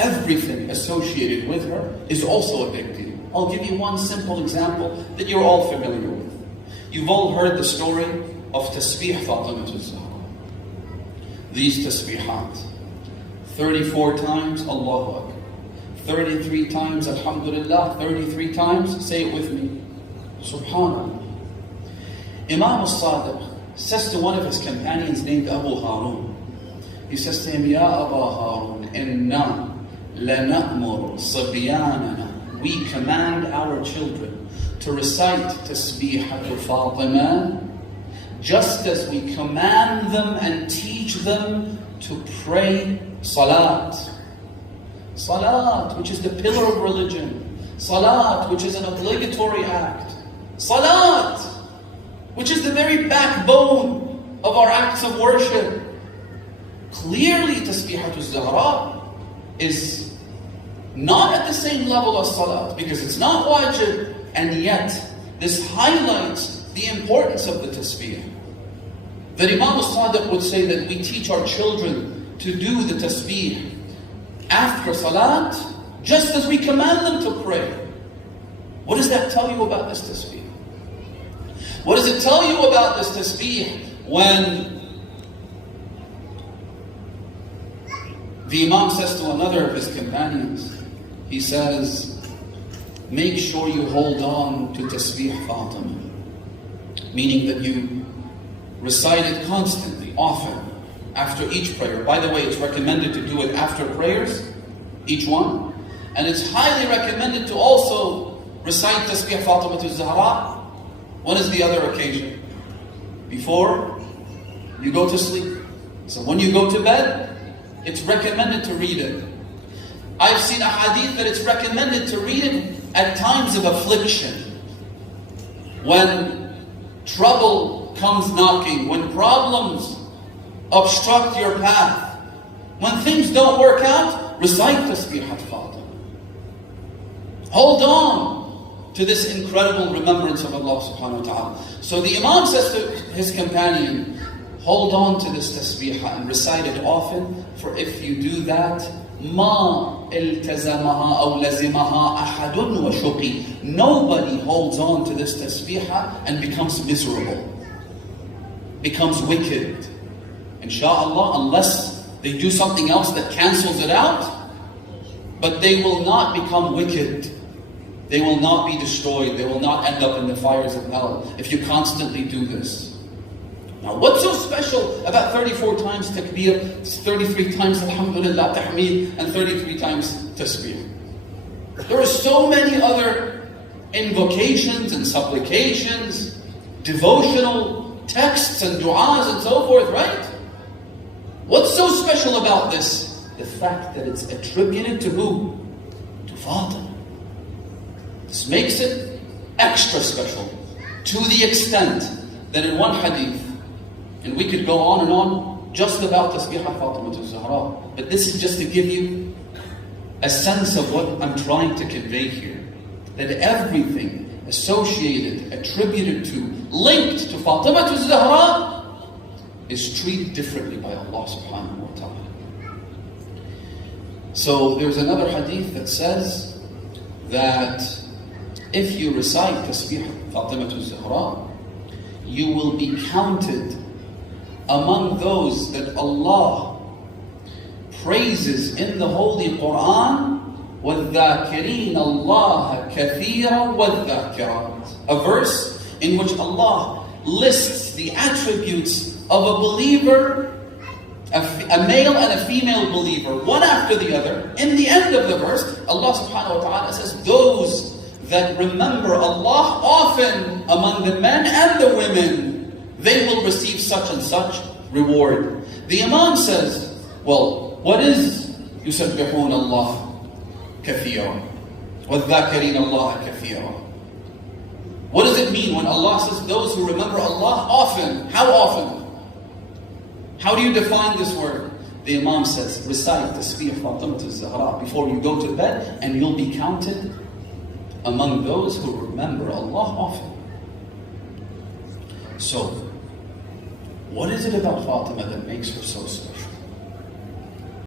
everything associated with her is also a big deal. I'll give you one simple example that you're all familiar with. You've all heard the story of Tasbeeh Fatima. These tasbeehat, 34 times Allahu Akbar, 33 times Alhamdulillah, 33 times, say it with me, Subhanallah. Imam al-Sadiq says to one of his companions named Abu Harun, he says to him, Ya Aba Harun, inna lana'mur sabyanana, we command our children to recite Tasbeehat Fatima, just as we command them and teach them to pray Salat. Salat, which is the pillar of religion. Salat, which is an obligatory act. Salat, which is the very backbone of our acts of worship. Clearly, Tasbeehat Zahra is not at the same level as Salat, because it's not wajib, and yet this highlights the importance of the tasbih. That Imam al-Sadiq would say that we teach our children to do the tasbih after salat, just as we command them to pray. What does that tell you about this tasbih? What does it tell you about this tasbih when the Imam says to another of his companions, he says, make sure you hold on to Tasbeeh Fatima. Meaning that you recite it constantly, often, after each prayer. By the way, it's recommended to do it after prayers, each one. And it's highly recommended to also recite Tasbeeh Fatima Zahra. When is the other occasion? Before you go to sleep. So when you go to bed, it's recommended to read it. I've seen a hadith that it's recommended to read it at times of affliction. When trouble comes knocking, when problems obstruct your path, when things don't work out, recite Tasbeehat Fatima. Hold on to this incredible remembrance of Allah subhanahu wa ta'ala. So the Imam says to his companion, hold on to this tasbih and recite it often, for if you do that, ما التزمها أو لزمها أحد وشقي. Nobody holds on to this tasbih and becomes miserable, becomes wicked. Inshallah, unless they do something else that cancels it out, but they will not become wicked. They will not be destroyed. They will not end up in the fires of hell if you constantly do this. Now, what's so special about 34 times takbir, 33 times alhamdulillah, tahmeed, and 33 times tasbih? There are so many other invocations and supplications, devotional texts and du'as and so forth, right? What's so special about this? The fact that it's attributed to who? To Fatima. This makes it extra special, to the extent that in one hadith, and we could go on and on just about Tasbeeh Fatima Zahra, but this is just to give you a sense of what I'm trying to convey here. That everything associated, attributed to, linked to Fatima Zahra is treated differently by Allah subhanahu wa ta'ala. So there's another hadith that says that if you recite Tasbeeh Fatima Zahra, you will be counted among those that Allah praises in the Holy Quran, وَالذَّاكِرِينَ اللَّهَ كَثِيرًا وَالذَّاكِرَاتِ. A verse in which Allah lists the attributes of a believer, a male and a female believer, one after the other. In the end of the verse, Allah subhanahu wa ta'ala says, those that remember Allah often among the men and the women, they will receive such and such reward. The Imam says, well, what is يُسَبِّحُونَ اللَّهَ كَثِيرًا وَالذَّاكِرِينَ اللَّهَ كَثِيرًا? What does it mean when Allah says those who remember Allah often? How often? How do you define this word? The Imam says, recite Tasbeeh Fatima Zahra before you go to bed, and you'll be counted among those who remember Allah often. So, what is it about Fatima that makes her so special?